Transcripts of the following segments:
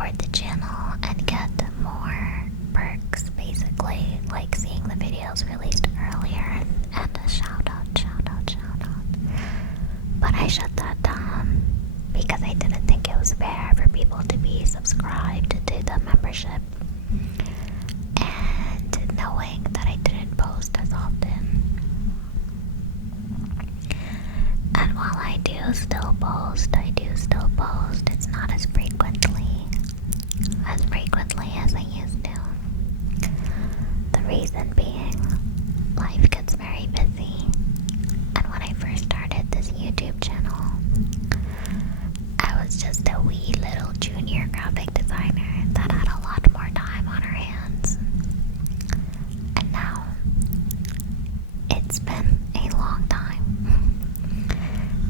support the channel and get more perks, basically, like seeing the videos released earlier and a shout out. But I shut that down because I didn't think it was fair for people to be subscribed to the membership and knowing that I didn't post as often. And while I do still post, it's not as frequently as I used to. The reason being, life gets very busy. And when I first started this YouTube channel, I was just a wee little junior graphic designer that had a lot more time on her hands. And now, it's been a long time.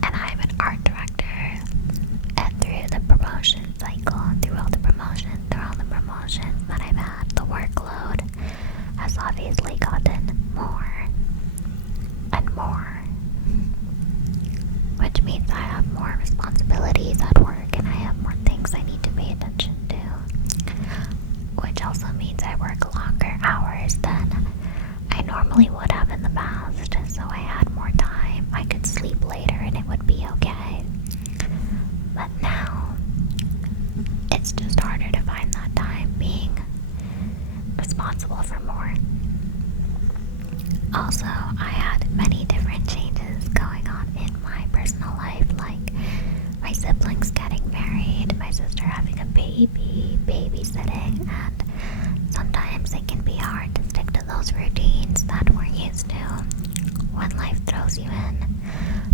And I'm an art director. And through the promotion cycle, through all the promotions that I've had, the workload has obviously gotten more and more, which means I have more responsibilities at work and I have more things I need to pay attention to, which also means I work longer hours than I normally would have in the past. So I had more time, I could sleep later and it would be okay. But now it's just harder to find that time being responsible for more. Also, I had many different changes going on in my personal life, like my siblings getting married, my sister having a baby, babysitting, and sometimes it can be hard to stick to those routines that we're used to when life throws you in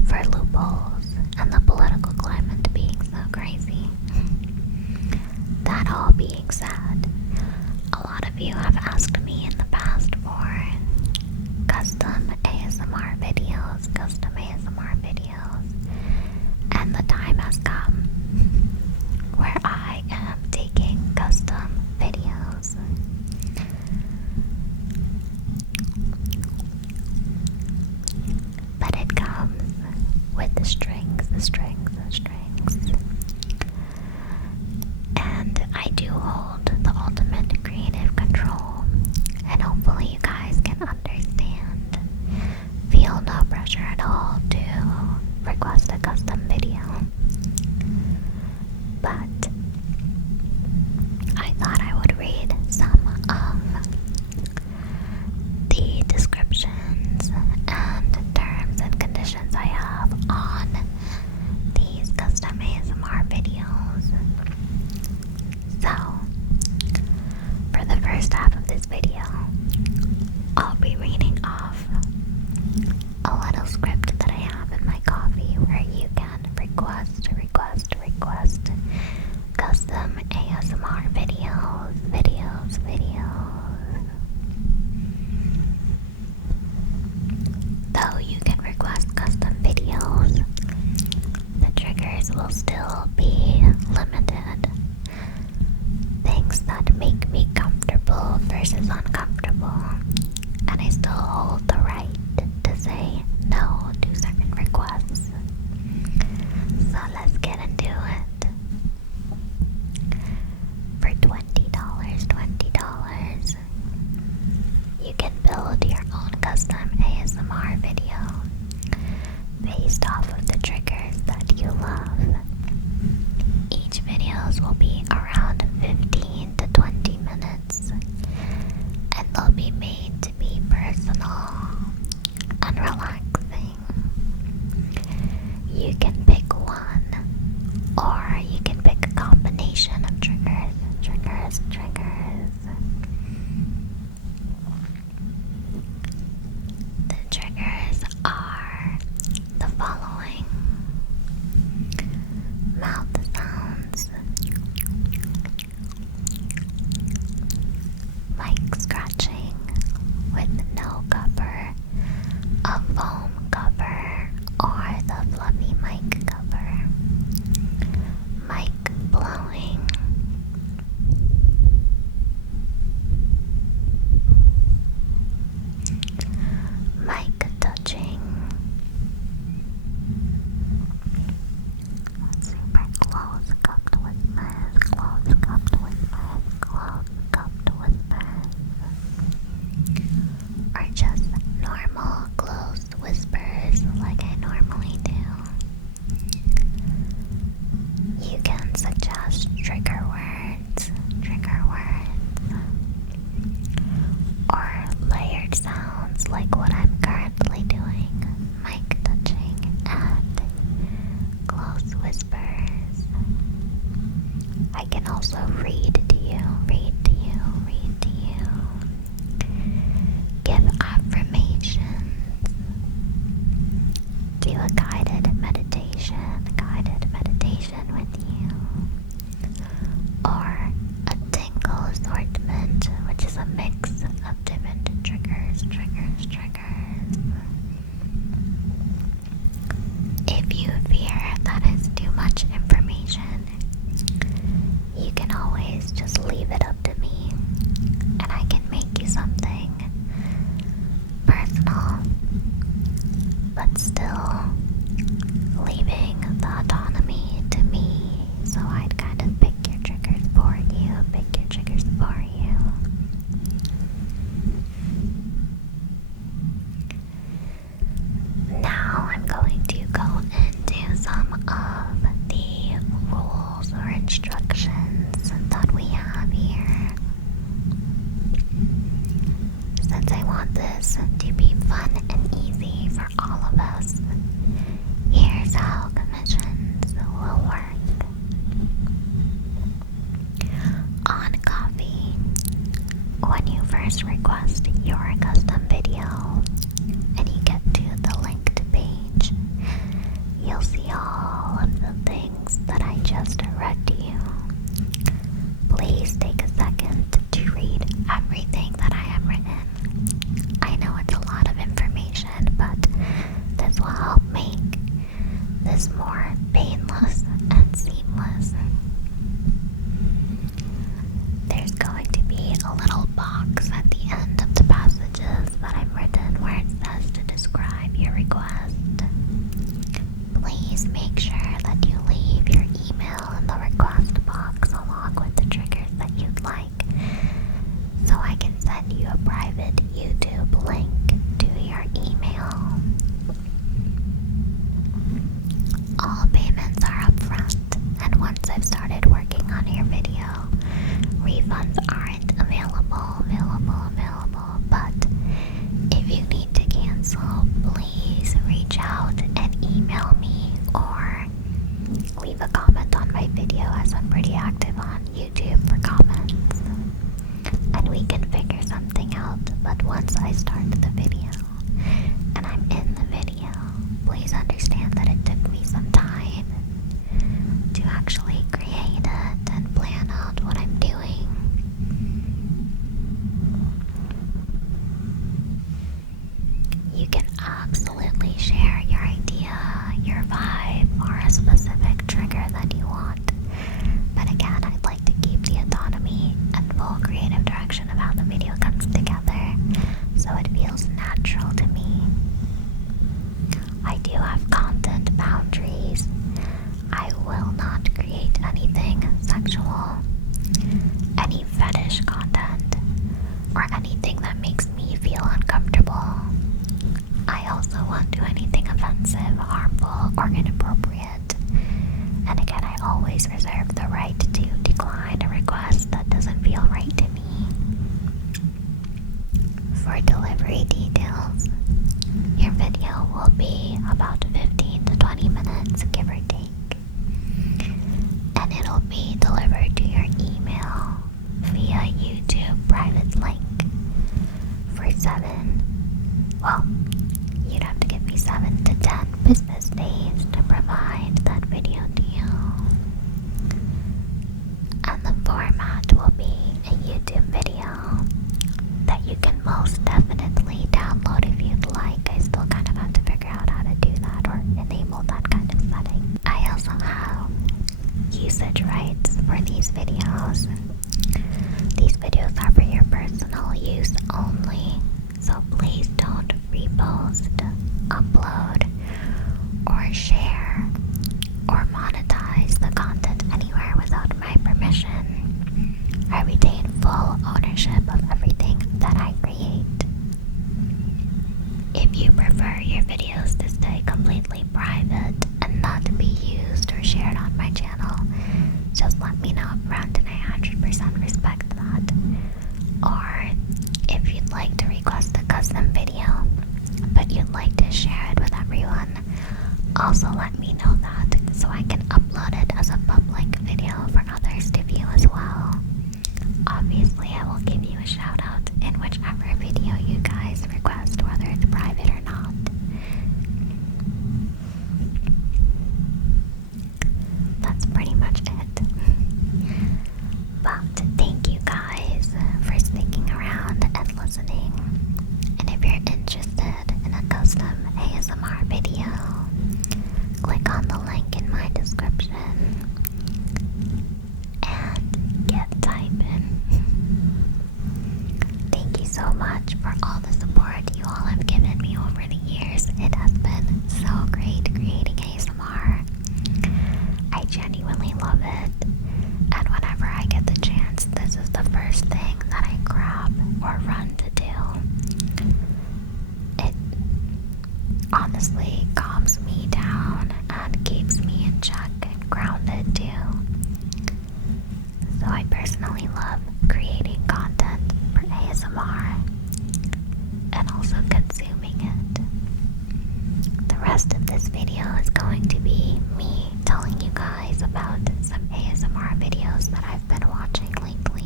for loopholes and the political climate being so crazy. That all being said, a lot of you have asked me in the past for custom ASMR videos, and the time has come where I am taking custom videos. But it comes with the strings. And I do hold the ultimate creative control, and hopefully you guys can understand. Feel no pressure at all to request a custom video. But I thought I would read some of the descriptions and terms and conditions I have on these custom ASMR videos. So, for the first half of this video, I'll be reading off a little script that I have in my coffee where you can request custom ASMR videos. Though you can request custom videos, the triggers will still be limited. Things that make me comfortable versus uncomfortable, and I still hold the right to say no to certain requests. So let's get into it. For $20, you can build your own custom ASMR video based off of the triggers that you love. Each videos will be around 15 to 20 minutes, and they'll be made to be personal and relaxing. You can pick one, or you can pick a combination of triggers. The triggers are the following: mouth sounds, mic scratching with no cover, a foam cover, or the fluffy mic cover, mic blowing, suggest trigger words, or layered sounds like what I'm currently doing, mic touching, and close whispers. I can also read to you, give affirmations, do a guided meditation with you, or a tingle assortment, which is a mix of different triggers. If you fear that is too much information, you can always just leave it up to me, and I can make you something personal, but still leaving the autonomy to me. So I'd kind of pick your triggers for you. Now I'm going to go into some of the rules or instructions that we have here. Since I want this to be fun and easy for all of us, here's how commissions will work. On Coffee, when you first request your custom video and you get to the linked page, you'll see all of the things that I just read to you. Please take a second to read everything that I have written. I know it's a lot of information, but this will help make this more painless and seamless. There's going to be a little box at the end of the passages that I've written where it says to describe your request. Please make sure that you leave your email in the request box along with the triggers that you'd like, so I can send you a private YouTube link to your email. All payments are upfront, and once I've started working on your video, refunds aren't available. But if you need to cancel, please reach out and email me or leave a comment on my video, as I'm pretty active on YouTube for comments, and we can figure something out. But once I start the video and I'm in the video, please understand that it took me some time to actually create it and plan out what I'm doing. You can absolutely share your idea, your vibe, or a specific trigger that you want. But again, I'd like to keep the autonomy and full creative direction of how the video comes together, so it feels natural to me. I do have content boundaries. I will not create anything sexual, any fetish content, or anything that makes me feel uncomfortable. I also won't do anything offensive, harmful, or inappropriate. And again, I always reserve the right to decline a request that doesn't feel right to me. For delivery details, your video will be about 15 to 20 minutes, give or take. And it'll be delivered to your email via YouTube private link for you'd have to give me 7 to 10 business days to provide that video to you. And the format will be a YouTube video that you can most definitely download if you'd like. I still kind of have to figure out how to do that or enable that kind of setting. I also have usage rights for these videos. These videos are for your personal use only, so please don't repost, upload, or share, or monetize the content anywhere without my permission. I retain full ownership of everything that I create. If you prefer your videos to stay completely private and not to be used or shared on my channel, much for all the support you all have given me over the years. It has been so great creating ASMR. I genuinely love it, and whenever I get the chance, this is the first thing that I grab or run to do. It honestly calms me down and keeps me in check and grounded too. So I personally love creating content for ASMR and also consuming it. The rest of this video is going to be me telling you guys about some ASMR videos that I've been watching lately.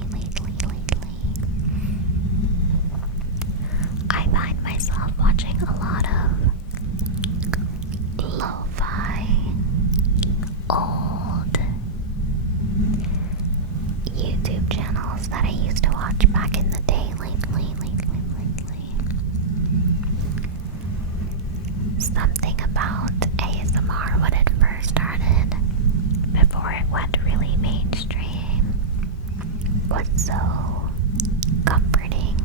I find myself watching a lot of lo-fi, old YouTube channels that I used to watch back in the day lately. Something about ASMR when it first started, before it went really mainstream, was so comforting,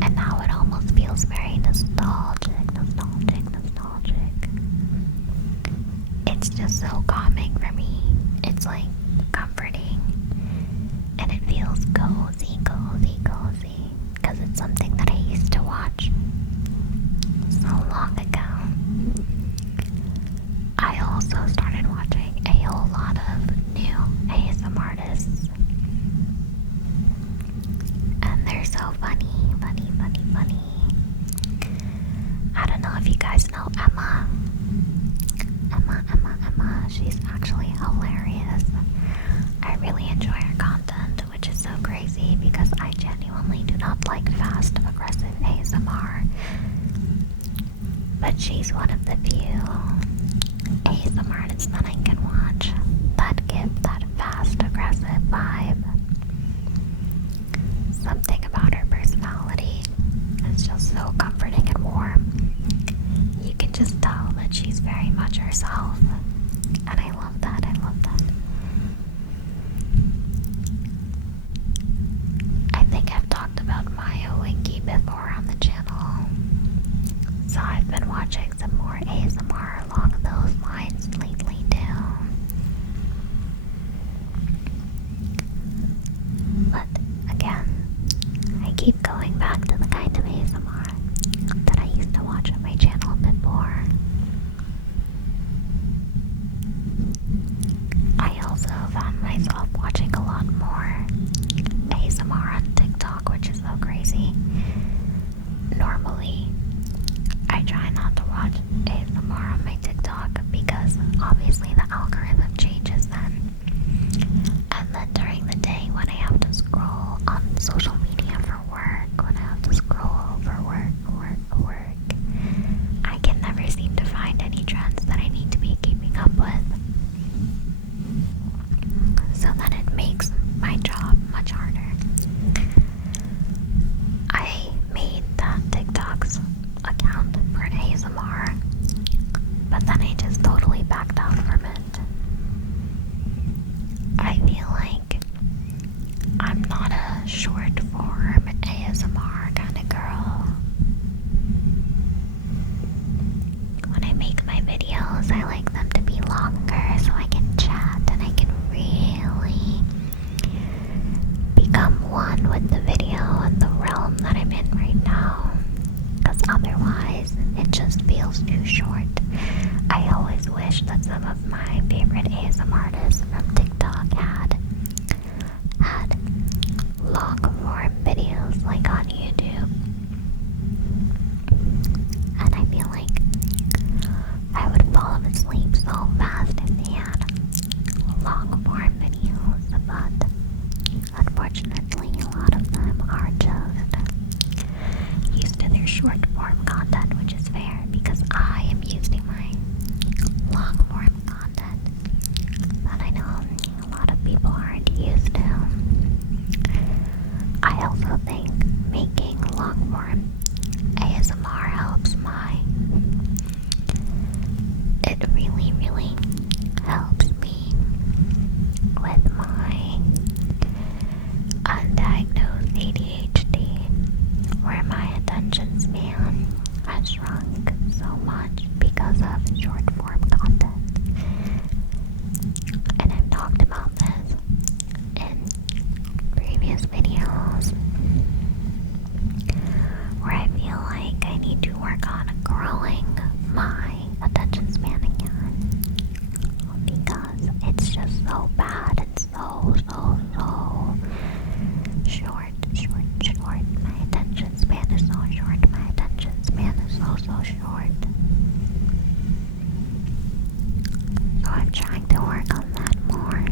and now it almost feels very nostalgic. It's just so calming for me. It's like comforting, and it feels cozy, because it's something that I used to watch so long ago. I also started watching a whole lot of new ASMR artists, and they're so funny. I don't know if you guys know Emma. She's actually hilarious. I really enjoy her content, which is so crazy because I genuinely do not like fast, aggressive ASMR. But she's one of the few ASMR artists that I can watch that give that fast, aggressive vibe. Something about her personality is just so comforting and warm. You can just tell that she's very much herself, and I love that. I think I've talked about Maya Winky before on the channel, so I've been watching some more ASMR along those lines lately too. But again, I keep going back to the kind of ASMR that I used to watch on my channel before. I also found myself watching a lot more ASMR on TikTok, which is so crazy. Normally, I try not to watch ASMR on my TikTok because obviously the algorithm changes then. And then during the day when I have to scroll on social media for work, when I have to scroll for work, I can never seem to find any trends that I need to be keeping up with. So then it makes my job much harder. I made that TikTok's account for ASMR, but then I just totally backed out from it. I feel like I'm not a short form ASMR kind of girl. When I make my videos, I like them to be longer so I can chat and I can really become one with the video and the realm that I'm in right now. Because otherwise, it just feels too short. I always wish that some of my favorite ASMR artists from TikTok had long form videos like on YouTube. And I feel like I would fall asleep so fast if they had long form videos, but unfortunately a lot of them are just used to their short form content, which is fair because I am used to my long form content that I know a lot of people aren't used to. I also think making long form ASMR helps it really helps me with my undiagnosed ADHD, or so short. My attention span is so short. My attention span is so short. So I'm trying to work on that more.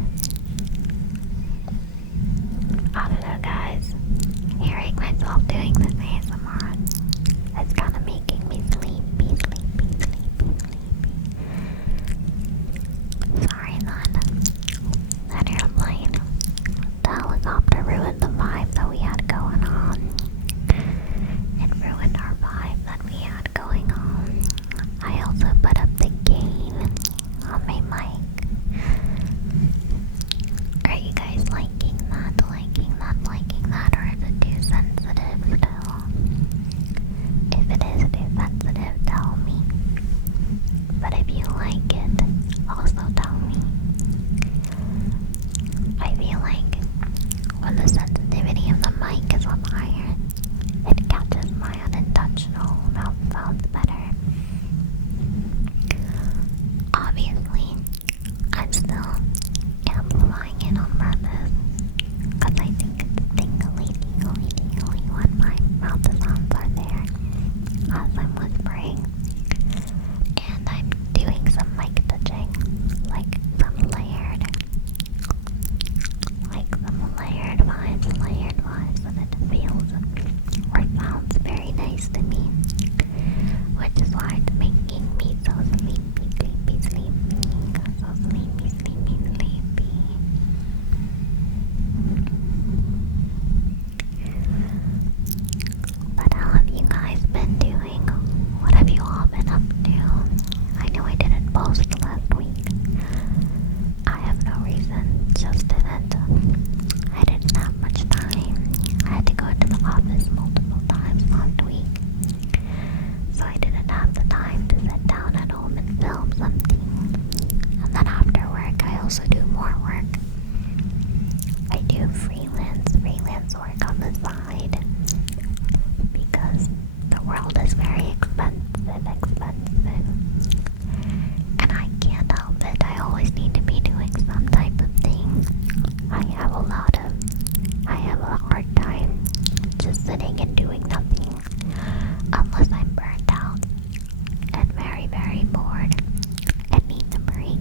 I don't know, guys. Hearing myself doing this ASMR, it's kind of making me sleepy. Sorry, that airplane, the helicopter ruined the vibe that we had going on. It ruined our vibe that we had going on. I also put up the gain on my mic. Are you guys liking that? Or is it too sensitive still? If it is too sensitive, tell me. But if you like it, also tell me. I feel like when the sensitivity of the mic is up higher, it catches my unintentional mouth sounds better. Obviously, I'm still amplifying it on purpose because I think it's tingly when my mouth sounds are there as I'm whispering. And I'm doing some mic touching, like some layered vibes, and it feels or sounds very nice to me, which is why it's making me so sleepy. But how have you guys been doing? What have you all been up to? I know I didn't post last week. I have no reason, just didn't. I didn't have much time. I had to go into the office multiple times last week. So I didn't have the time to sit down at home and film something. And then after work, I also do more work. I do freelance work on the side because the world is very expensive. And I can't help it. I always need to be doing some type of thing. I have a hard time just sitting and doing nothing unless I'm burnt out and very bored and need a break.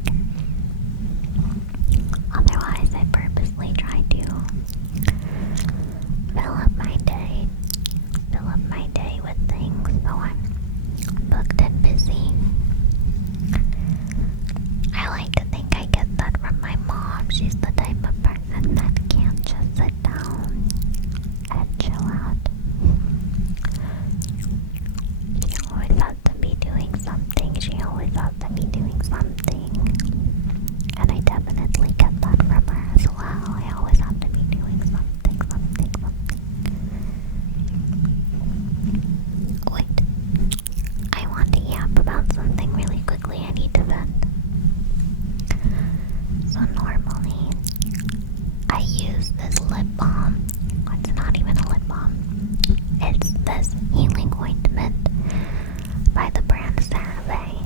Otherwise, I purposely try to fill up my day with things so I'm booked and busy. I like to think I get that from my mom. She's the type of person that can't just sit down and chill out. She always has to be doing something. And I definitely get that from her as well. I always have to be doing something. Wait. I want to yap about something really quickly. I need to vent. So normally, I use this lip balm. It's not even a lip balm. It's this healing ointment by the brand CeraVe.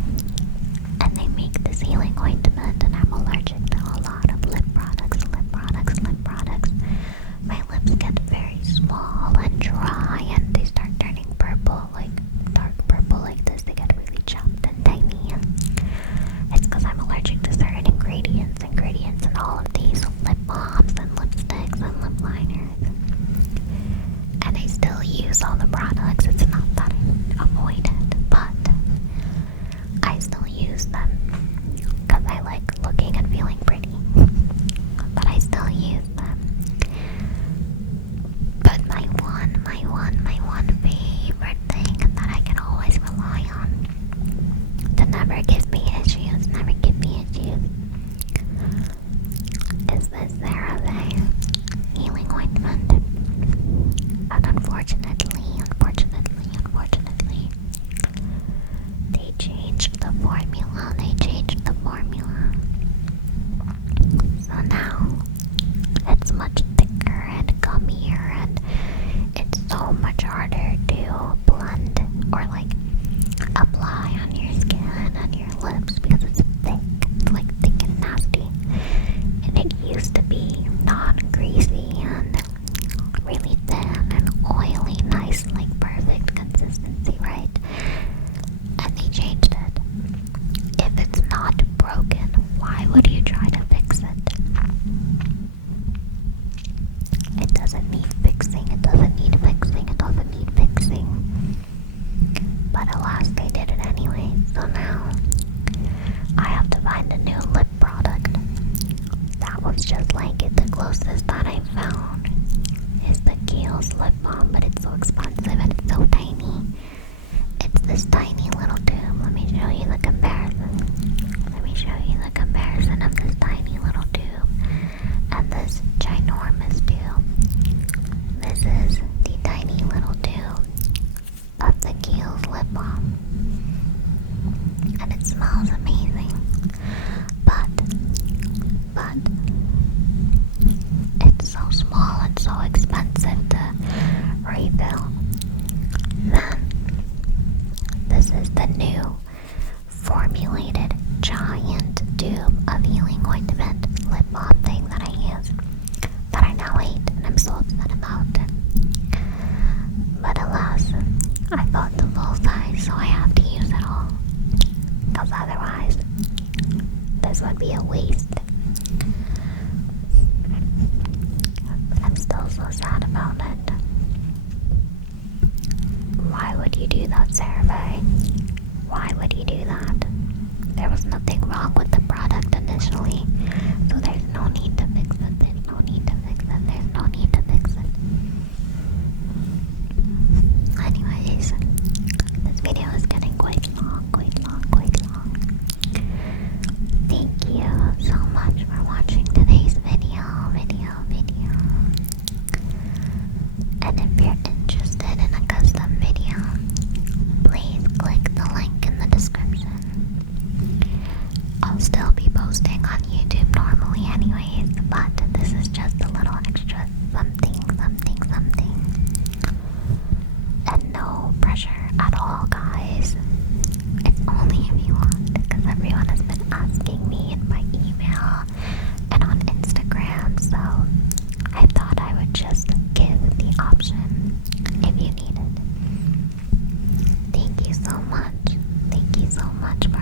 And they make this healing ointment, and I'm allergic to a lot of lip products. My lips get very small and dry, and they start turning purple, like dark purple like this. They get really chapped and tiny. It's because I'm allergic to certain ingredients in all of these lip balms and lipsticks and lip liners. And I still use all the products. It's not that doesn't need fixing, it doesn't need fixing, it doesn't need fixing. But alas, they did it anyway, so now I have to find a new lip product that looks just like it. The closest that I found is the Kiehl's lip balm, but it's so expensive and it's so tiny. It's this tiny little tube. Let me show you the comparison. Let me show you the comparison of this tiny little tube and this ginormous tube. This is the tiny little tube of the Kiehl's lip balm, and it smells amazing. But it's so small and so expensive to refill. Then this is the new formulated giant tube of healing ointment lip balm thing that I use, that I now hate and I'm so upset about. But alas, I bought the full size, so I have to use it all, because otherwise this would be a waste. I'm still so sad about it. Why would you do that, Sarah? Why would you do that? There was nothing wrong with the product initially, so there's no need to fix it. There's no need to fix it. There's no need to fix it. Anyways, this video is getting quite long. Thank you so much for watching today's video. And if you're interested in a custom video, please click the link in the description. I'll still be posting on YouTube normally anyways, but this is just a little extra something. And no pressure at all, guys. It's only if you want, because everyone has been asking me in my email and on Instagram, so I thought I would just give the option if you need it. Thank you so much. Thank you so much for